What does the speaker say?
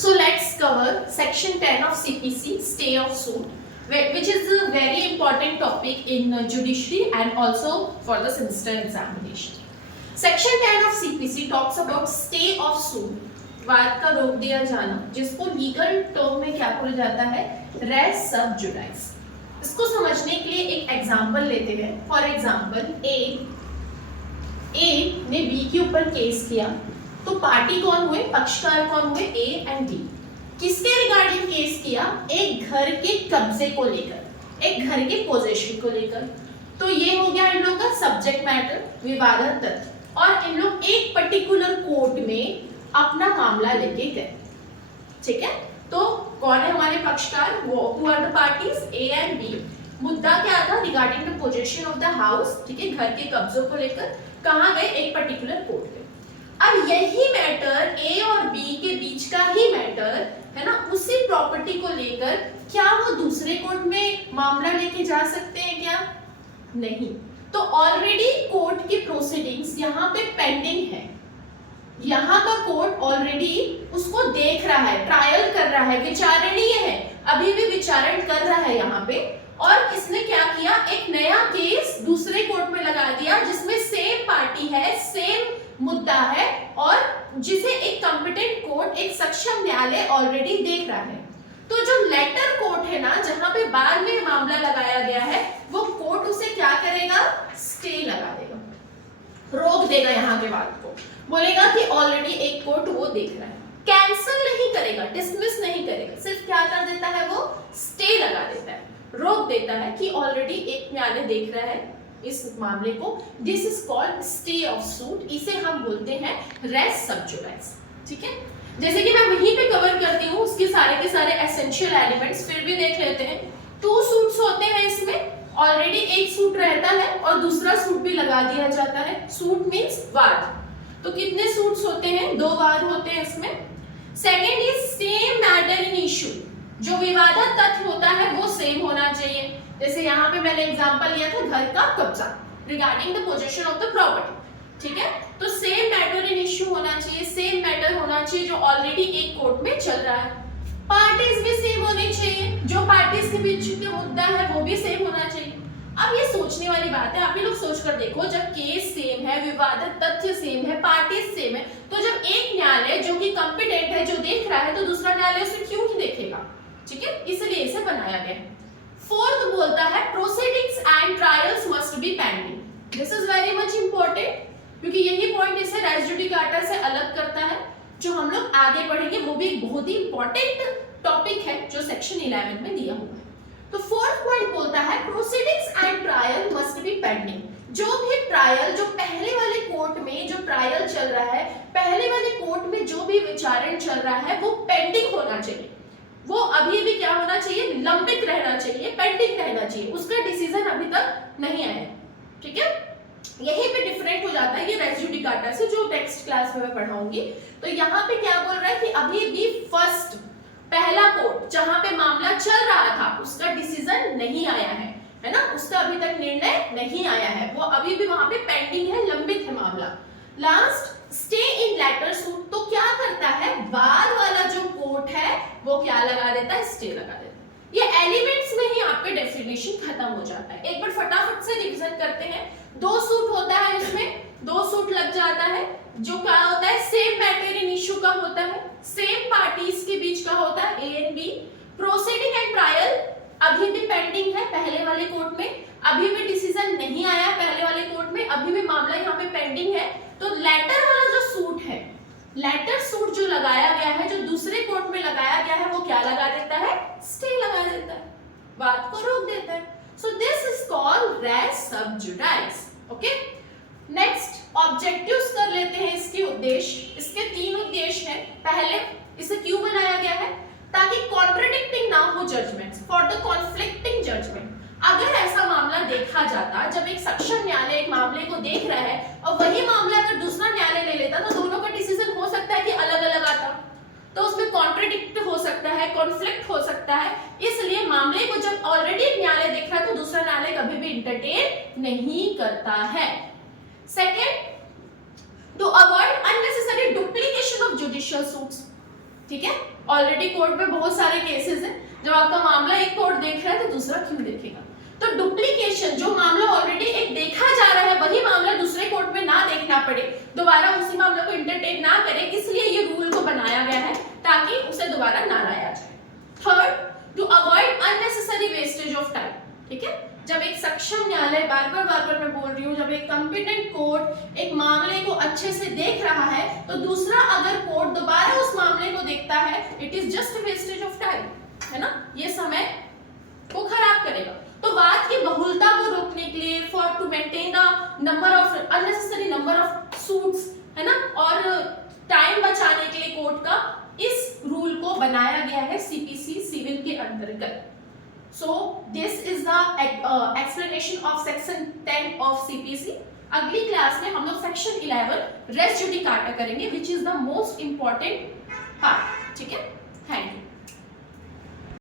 So let's cover section 10 of CPC, stay of suit, which is a very important topic in judiciary and also for the semester examination. Section 10 of CPC talks about stay of suit, वाद का रोक दिया जाना, जिसको legal term में क्या बोला जाता है, रेस सब जुडाइस। इसको समझने के लिए एक एग्जांपल लेते हैं। फॉर एग्जांपल ए ने बी के ऊपर केस किया, तो पार्टी कौन हुए, पक्षकार कौन हुए, ए एंड बी। किसके रिगार्डिंग केस किया, एक घर के कब्जे को लेकर, एक घर के पोजेशन को लेकर। तो ये हो गया इन लोग का सब्जेक्ट मैटर, विवादित तथ्य, और इन लोग एक पर्टिकुलर कोर्ट में अपना मामला लेके गए। ठीक है, तो कौन है हमारे पक्षकार, वो who are the parties, A and B. मुद्दा क्या था, regarding the possession of the house, ठीक है, घर के कब्जों को लेकर कहां गए, एक पर्टिकुलर कोर्ट में। अब यही मैटर ए और बी के बीच का ही मैटर है ना, उसी प्रॉपर्टी को लेकर क्या वो दूसरे कोर्ट में मामला लेके जा सकते हैं क्या, नहीं। तो ऑलरेडी कोर्ट की प्रोसीडिंग्स यहाँ पे पेंडिंग है, यहाँ का कोर्ट ऑलरेडी उसको देख रहा है, ट्रायल कर रहा है, विचारणीय है, अभी भी विचारण कर रहा है यहाँ पे। और इसने क्या किया, एक नया केस दूसरे कोर्ट में लगा दिया, जिसमें सेम पार्टी है, सेम मुद्दा है, और जिसे एक कॉम्पिटेंट कोर्ट, एक सक्षम न्यायालय ऑलरेडी देख रहा है। तो जो लेटर कोर्ट है ना, जहां पे बाद में मामला लगाया गया है, वो कोर्ट उसे क्या करेगा, स्टे लगा देगा, रोक देगा यहाँ के बात को, बोलेगा कि ऑलरेडी एक कोर्ट वो देख रहा है, कैंसिल नहीं करेगा, डिसमिस नहीं करेगा, सिर्फ क्या कर देता है, वो स्टे लगा देता है, रोक देता है कि ऑलरेडी एक न्यायालय देख रहा है इस मामले को। This is called stay of suit, इसे हम बोलते हैं रेस सब जुडाइस। ठीक है, जैसे कि मैं वहीं पे कवर करती हूँ उसके सारे के सारे एसेंशियल एलिमेंट्स, फिर भी देख लेते हैं। 2 सूट्स होते हैं इसमें, ऑलरेडी एक सूट रहता है और दूसरा सूट भी लगा दिया जाता है। सूट मींस वाद, तो कितने सूट्स होते हैं, 2 वाद होते हैं इसमें। Second is same matter in issue, जो विवादित तथ्य होता है वो सेम होना चाहिए। जैसे यहाँ पे मैंने एग्जांपल लिया था घर का कब्जा, regarding the position of the property. ठीक है, तो सेम मैटर इन इशू होना चाहिए, सेम मैटर होना चाहिए जो ऑलरेडी एक कोर्ट में चल रहा है। पार्टीज भी सेम होनी चाहिए, जो पार्टीज के बीच का मुद्दा है वो भी सेम होना चाहिए। अब ये सोचने वाली बात है, आप ही लोग सोच कर देखो, जब केस सेम है, विवादित तथ्य सेम है, पार्टीज सेम है, तो जब एक न्यायालय जो कि कॉम्पिटेंट है, जो देख रहा है, तो दूसरा न्यायालय उसे क्यों नहीं देखेगा। ठीक है, इसलिए इसे बनाया गया है। फोर्थ बोलता है proceedings and trials must be pending. This is very much important, क्योंकि यही पॉइंट इसे रेस जुडिकाटा से अलग करता है, जो हम लोग आगे पढ़ेंगे। वो भी एक बहुत ही इंपॉर्टेंट टॉपिक है जो सेक्शन 11 में दिया हुआ है। तो फोर्थ पॉइंट बोलता है proceedings and trial must be pending. जो भी ट्रायल, जो पहले वाले कोर्ट में जो ट्रायल चल रहा है, पहले वाले कोर्ट में जो भी विचारण चल रहा है, वो पेंडिंग होना चाहिए, वो अभी भी क्या होना चाहिए, लंबित रहना चाहिए, पेंडिंग रहना चाहिए, उसका डिसीजन अभी तक नहीं आया है। ठीक है, यहीं पे डिफरेंट हो जाता है ये रेस जुडिकाटा से, जो नेक्स्ट क्लास में मैं पढ़ाऊंगी। तो यहाँ पे क्या बोल रहा है कि अभी भी फर्स्ट, पहला कोर्ट जहां पे मामला चल रहा था, उसका डिसीजन नहीं आया है ना, उसका अभी तक निर्णय नहीं आया है, वो अभी भी वहां पे पेंडिंग है, लंबित है मामला। Last, stay in later suit, तो क्या करता है, बाद वाला जो कोर्ट है वो क्या लगा देता है, स्टे लगा देता है। ये एलिमेंट्स में ही आपके डेफिनेशन खत्म हो जाता है। एक बार फटाफट से रिवीजन करते हैं। 2 सूट होता है, इसमें 2 सूट लग जाता है, जो क्या होता है, सेम मैटर इन इशू का होता है, सेम पार्टीज के बीच का होता है, A and B. Proceeding and trial अभी भी पेंडिंग है पहले वाले कोर्ट में, अभी भी डिसीजन नहीं आया पहले वाले कोर्ट में, अभी भी मामला यहाँ पे पेंडिंग है। तो लेटर वाला जो सूट है, लेटर सूट जो लगाया गया है, जो दूसरे कोर्ट में लगाया गया है, वो क्या लगा देता है, स्टे लगा देता है, बात को रोक देता है। So this is called res sub judice. Okay, next objectives कर लेते हैं इसके उद्देश्य। इसके 3 उद्देश्य हैं। पहले, इसे क्यों बनाया गया है, ताकि कॉन्ट्रडिक्टिंग ना हो judgments, for the conflicting judgment. अगर ऐसा मामला देखा जाता, जब एक सक्षम न्यायालय एक मामले को देख रहा है और वही मामला अगर दूसरा न्यायालय ले लेता, तो दोनों का डिसीजन हो सकता है कि अलग अलग आता, तो उसमें कॉन्ट्रडिक्ट हो सकता है, कॉन्फ्लिक्ट हो सकता है। इसलिए मामले को जब ऑलरेडी एक न्यायालय देख रहा है, तो दूसरा न्यायालय कभी भी इंटरटेन नहीं करता है। Second, to avoid unnecessary duplication of judicial suits, ठीक है। ऑलरेडी कोर्ट में बहुत सारे केसेस हैं, जब आपका मामला एक कोर्ट देख रहा है तो दूसरा क्यों देखेगा। तो डुप्लीकेशन, जो मामला ऑलरेडी एक देखा जा रहा है वही मामला दूसरे कोर्ट में ना देखना पड़े, दोबारा उसी मामले को इंटरटेन ना करे, इसलिए ये रूल को बनाया गया है ताकि उसे दोबारा ना लाया जाए। Third, to avoid unnecessary wastage of time, ठीक है। जब एक सक्षम न्यायालय, बार बार मैं बोल रही हूँ, जब एक कॉम्पिटेंट कोर्ट एक मामले को अच्छे से देख रहा है तो दूसरा अगर कोर्ट दोबारा उस मामले को देखता है, it is just wastage of time, है ना, ये समय को खराब करेगा। तो वाद की बहुलता को रोकने के लिए, for to maintain the number of unnecessary number of suits, है ना, और टाइम बचाने के लिए कोर्ट का इस रूल को बनाया गया है सीपीसी सिविल के अंतर्गत। सो this is the explanation of section 10 of CPC. अगली क्लास में हम लोग सेक्शन 11 रेस जुडिकाटा करेंगे, which is the most important